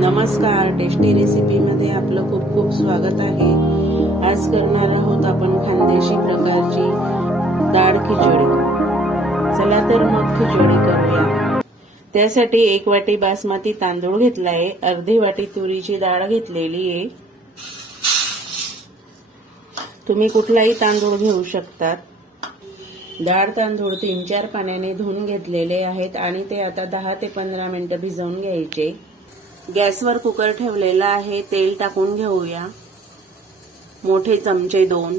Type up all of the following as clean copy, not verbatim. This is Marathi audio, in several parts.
नमस्कार, टेस्टी रेसिपीमध्ये आपलं खूप खूप स्वागत आहे। आज करणार आहोत आपण खानदेशी प्रकारची डाळ खिचडी। चला तर मग खिचडी करूया। त्यासाठी 1 वाटी बासमती तांदूळ घेतलाय, अर्धी वाटी तुरीची डाळ घेतलेली आहे। तुम्ही कुठलाही तांदूळ घेऊ शकता। डाळ तांदूळ 3-4 पाण्याने धुवून घेतलेले आहेत आणि ते आता 10 ते 15 मिनिटं भिजवून घ्यायचे। गॅसवर कुकर ठेवलेला आहे, तेल टाकून घेऊया। मोठे चमचे 2।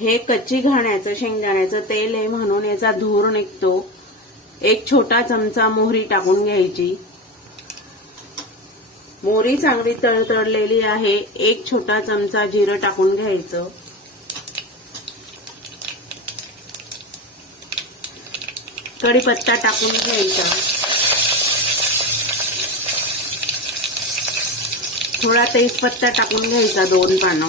हे कच्ची घाण्याचं शेंगदाण्याचं तेल आहे म्हणून याचा धूर निघतो। 1 छोटा चमचा मोहरी टाकून घ्यायची। मोहरी चांगली तळतळलेली आहे। 1 छोटा चमचा जिरं टाकून घ्यायचं। कढीपत्ता टाकून घ्यायचा। थोडा तेजपत्ता टाकून घ्यायचा, 2 पानं।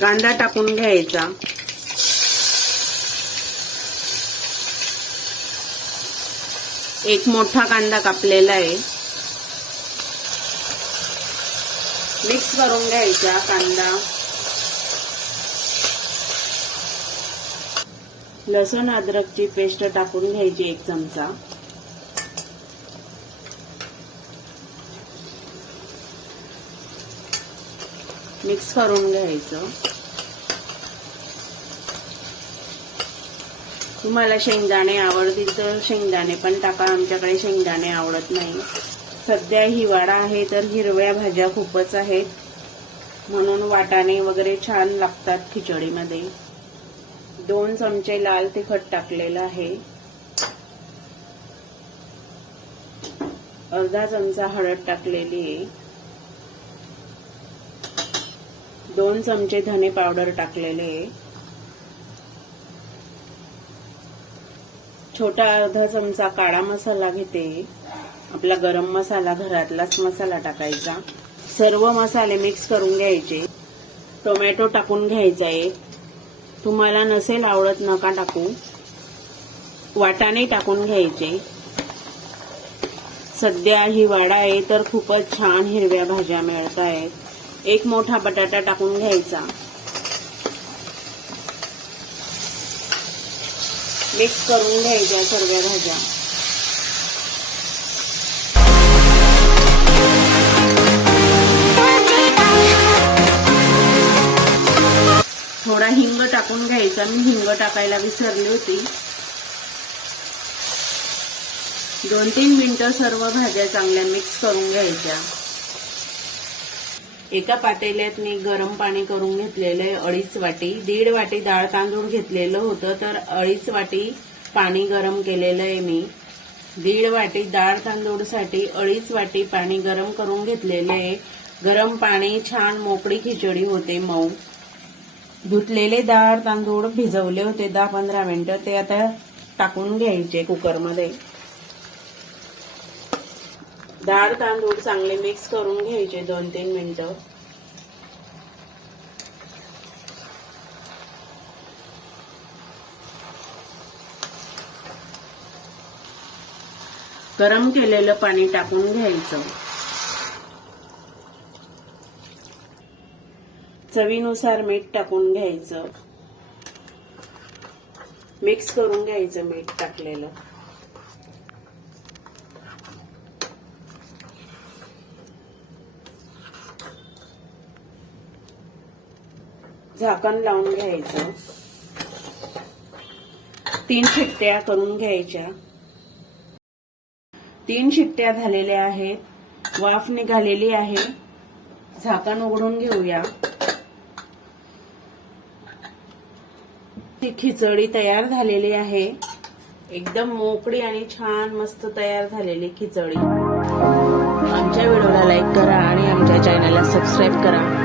कांदा टाकून घ्यायचा। एक मोठा कांदा कापलेला आहे। मिक्स करून घ्यायचा कांदा। लसूण अद्रकची पेस्ट टाकून घ्यायची, 1 चमचा। मिक्स करून घ्यायचं। तुम्हाला शेंगदाणे आवडतील तर शेंगदाणे पण टाका, आमच्याकडे शेंगदाणे आवडत नाही। सध्या हिवाळा आहे तर हिरव्या भाज्या खूपच आहेत, म्हणून वाटाणे वगैरे छान लागतात खिचडीमध्ये। 2 चमचे लाल तिखट टाकलेलं आहे। अर्धा चमचा हळद टाकलेली आहे। 2 चमचे धने पावडर टाकलेले आहे। छोटा अर्धा चमचा काळा मसाला घेते, आपला गरम मसाला, घरातलाच मसाला टाकायचा। सर्व मसाले मिक्स करून घ्यायचे। टोमॅटो टाकून घ्यायचा आहे, तुम्हाला नसेल आवडत नका टाकू। वाटाणे टाकून घ्यायचे। सध्या हिवाळा आहे तर खूपच छान हिरव्या भाज्या मिळत आहेत। 1 मोठा बटाटा टाकून घ्यायचा। मिक्स करून घ्यायच्या सर्व भाज्या। थोडा हिंग टाकून घ्यायचा, मी हिंग टाकायला विसरली होती। 2-3 मिनिटं सर्व भाज्या चांगल्या मिक्स करून घ्यायच्या। एका पातेल्यात मी गरम पाणी करून घेतलेलं आहे, 2.5 वाटी। 1.5 वाटी डाळ तांदूळ घेतलेलं होतं तर 2.5 वाटी पाणी गरम केलेलं आहे मी। 1.5 वाटी डाळ तांदूळसाठी 2.5 वाटी पाणी गरम करून घेतलेलं आहे। गरम पाणी छान मोकळी खिचडी होते, मऊ। धुतलेले डाळ तांदूळ भिजवले होते 10-15 मिनिटं, ते आता टाकून घ्यायचे कुकरमध्ये। डाळ तांदूळ चांगले मिक्स करून घ्यायचे 2-3 मिनिटं। गरम केलेलं पाणी टाकून घ्यायचं। चवीनुसार मीठ टाकून घ्यायचं। मिक्स करून घ्यायचं मीठ टाकलेलं। झाकण लावून घ्यायचं। 3 शिट्ट्या करून घ्यायच्या। 3 शिट्ट्या झालेल्या आहेत, वाफ निघालेली आहे। झाकण उघडून घेऊया। ती खिचडी तयार झालेली आहे, एकदम मोकळी आणि छान मस्त तयार झालेली खिचडी। आमच्या व्हिडिओला लाईक करा आणि आमच्या चॅनलला सबस्क्राईब करा।